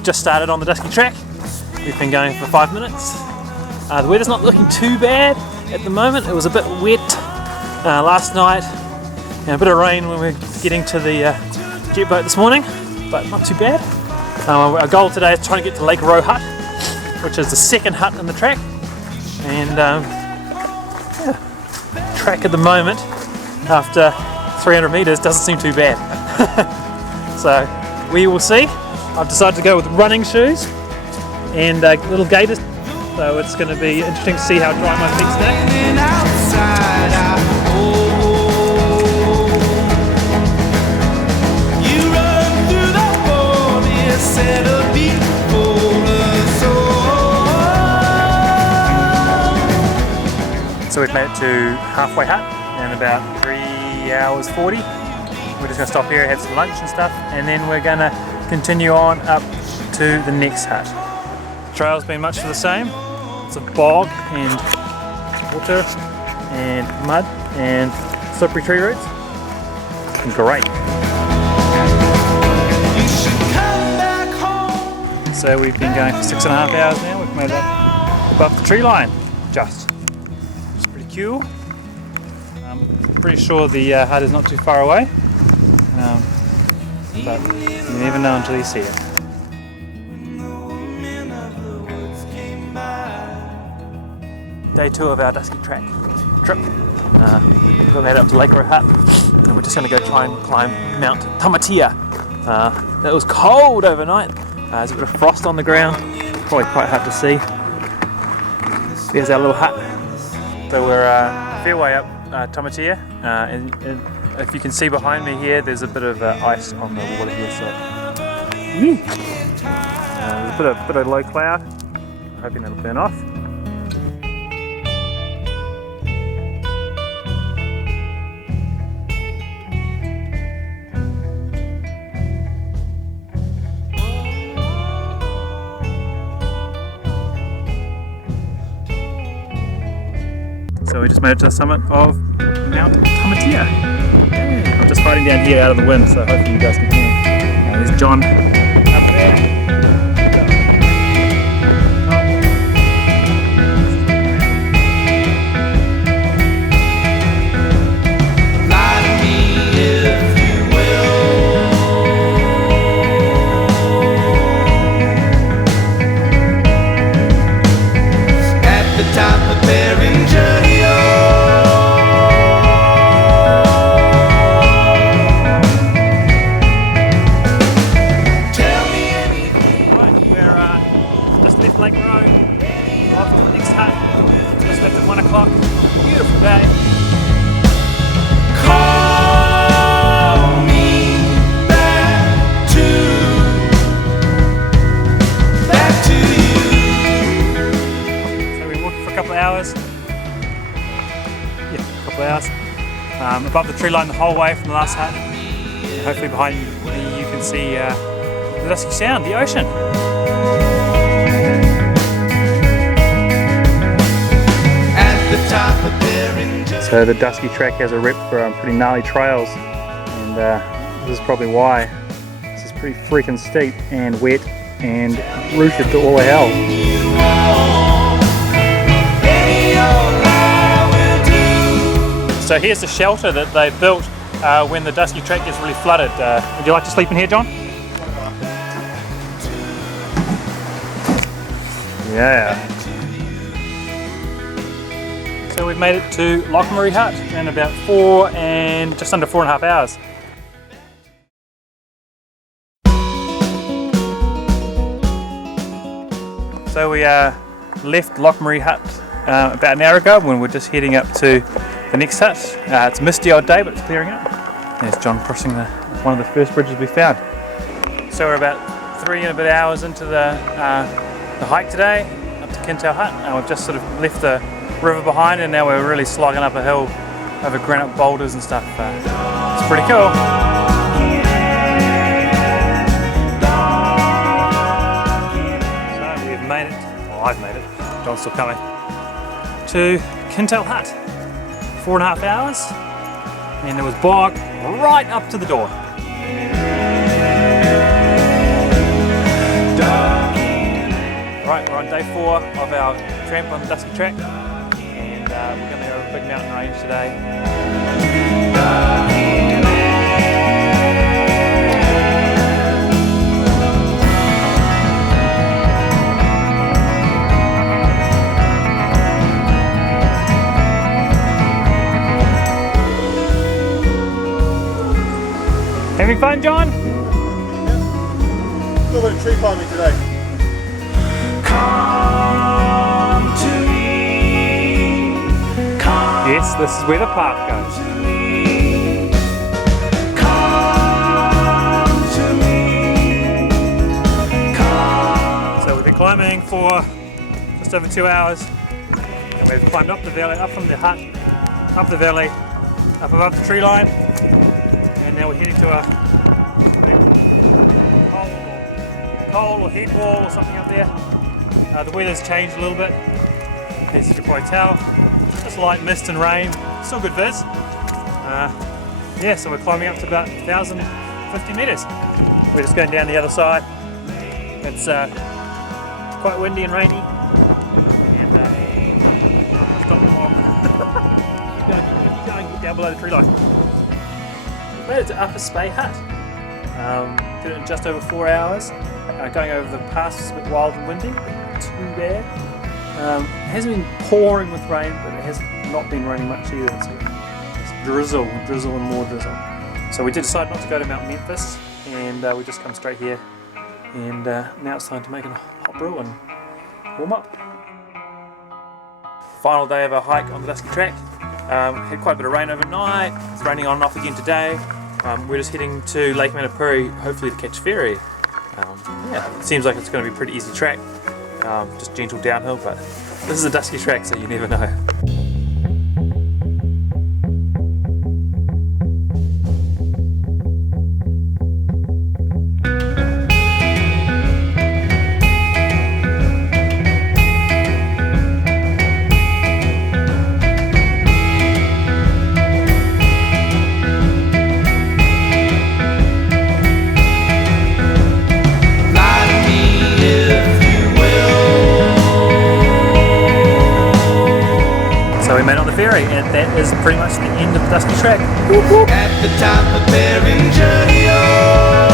we've just started on the Dusky track. We've been going for 5 minutes. The weather's not looking too bad at the moment. It was a bit wet last night and a bit of rain when we were getting to the jet boat this morning, but not too bad. Our goal today is trying to get to Lake Roe hut, which is the second hut in the track, and track at the moment after 300 meters doesn't seem too bad. So we will see. I've decided to go with running shoes and little gaiters, so it's going to be interesting to see how dry my feet stay. So we've made it to halfway hut in about 3 hours 40. We're just going to stop here, have some lunch and stuff, and then we're going to continue on up to the next hut. The trail's been much the same. It's a bog and water and mud and slippery tree roots. Great. So we've been going for 6.5 hours now. We've made it up above the tree line, just. It's pretty cool. Pretty sure the hut is not too far away, but you never know until you see it. Day 2 of our Dusky track trip. We made it up to Lake Roe hut, and we're just going to go try and climb Mount Tamatea. It was cold overnight. There's a bit of frost on the ground, probably quite hard to see. There's our little hut. So we're a fair way up Tamatea, and if you can see behind me here, there's a bit of ice on the water here. So there's a bit of low cloud. I'm hoping that'll burn off. So we just made it to the summit of Mount Tamatea. I'm just hiding down here out of the wind, so hopefully you guys can hear me. There's John up there. At the top of Beringer. Lake Roe, off to the next hut. Just left at 1 o'clock. Beautiful day. Call me back to you. So we walked for a couple of hours. Yeah, a couple of hours. Above the tree line the whole way from the last hut. And hopefully behind me you can see the Dusky Sound, the ocean. So the Dusky track has a rep for pretty gnarly trails, and this is probably why. This is pretty freaking steep and wet and rooted to all hell. So here's the shelter that they built when the Dusky track gets really flooded. Would you like to sleep in here, John? Yeah. So we've made it to Loch hut in about just under 4.5 hours. So we left Loch hut about an hour ago when we're just heading up to the next hut. It's a misty old day, but it's clearing up. There's John crossing one of the first bridges we found. So we're about 3 and a bit hours into the hike today, up to Kintail hut. We've just sort of left the river behind, and now we're really slogging up a hill over granite boulders and stuff. It's pretty cool. So we've made it, well I've made it, John's still coming, to Kintail hut. 4.5 hours, and there was bog right up to the door. Right, we're on day 4 of our tramp on the Dusky track, and we're going to go over a big mountain range today. Having fun, John? A little bit of tree climbing today. Come to me. Come Yes, this is where the path goes. to me. Come to me. Come. So we've been climbing for just over 2 hours, and we've climbed up the valley, up from the hut, up the valley, up above the tree line, and now we're heading to a coal or heat wall or something up there. The weather's changed a little bit, as you can probably tell. Just light mist and rain, still good viz. Yeah, so we're climbing up to about 1,050 metres. We're just going down the other side. It's quite windy and rainy, and stop the walk. Keep going, get down below the tree line. We made it to Upper Spey Hut. Did it in just over 4 hours. Going over the pass was a bit wild and windy, but not too bad. It hasn't been pouring with rain, but it has not been raining much either. So it's drizzle and more drizzle. So we did decide not to go to Mount Memphis, and we just come straight here. And now it's time to make a hot brew and warm up. Final day of our hike on the Dusky track. Had quite a bit of rain overnight. It's raining on and off again today. We're just heading to Lake Manapouri, hopefully to catch ferry. Yeah, it seems like it's going to be a pretty easy track, just gentle downhill, but this is a Dusky track, so you never know. So we made it on the ferry, and that is pretty much the end of the Dusky track. Whoop, whoop. At the top of Beringer Hill.